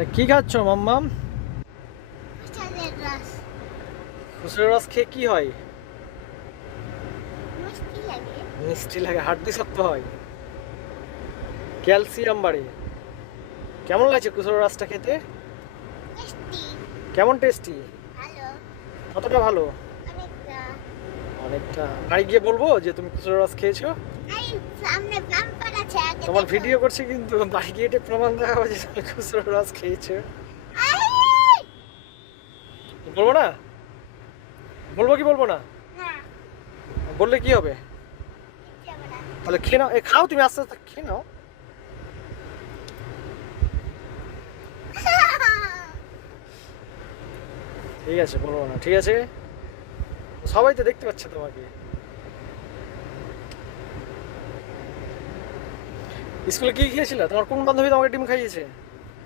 এটা কি খাচ্ছ মাম্মাম? চাঁদের রস খুচরো রস খেয়ে কি হয়? মিষ্টি লাগে। মিষ্টি লাগে, হাড্ডি শক্ত হয়, ক্যালসিয়াম বাড়ে। কেমন লাগছে খুচরো রসটা খেতে? মিষ্টি কেমন টেস্টি? ভালো কতটা ভালো? অনেকটা। অনেকটা। বাড়ি গিয়ে বলবো যে তুমি খুচরো রস খেয়েছো? এই সামনে বাম্পার আছে আগে তোমার দেখো। ভিডিও করছি কিন্তু বাড়ি গিয়ে এটা প্রমাণ দেখাবো যে তুমি খুচরো রস খেয়েছো। আই! বলবো না? বলবো কি বলবো না? না বললে কি হবে? কিচ্ছু হবে না। তাহলে খেয়ে নাও, খাও তুমি, আস্তে আস্তে খেয়ে নাও। ঠিক আছে, বলবো না, ঠিক আছে। সবাই তো দেখতে পাচ্ছে তোমাকে। স্কুলে কি খেয়েছিলে? তোমার কোন বান্ধবী তোমাকে ডিম খাইয়েছে?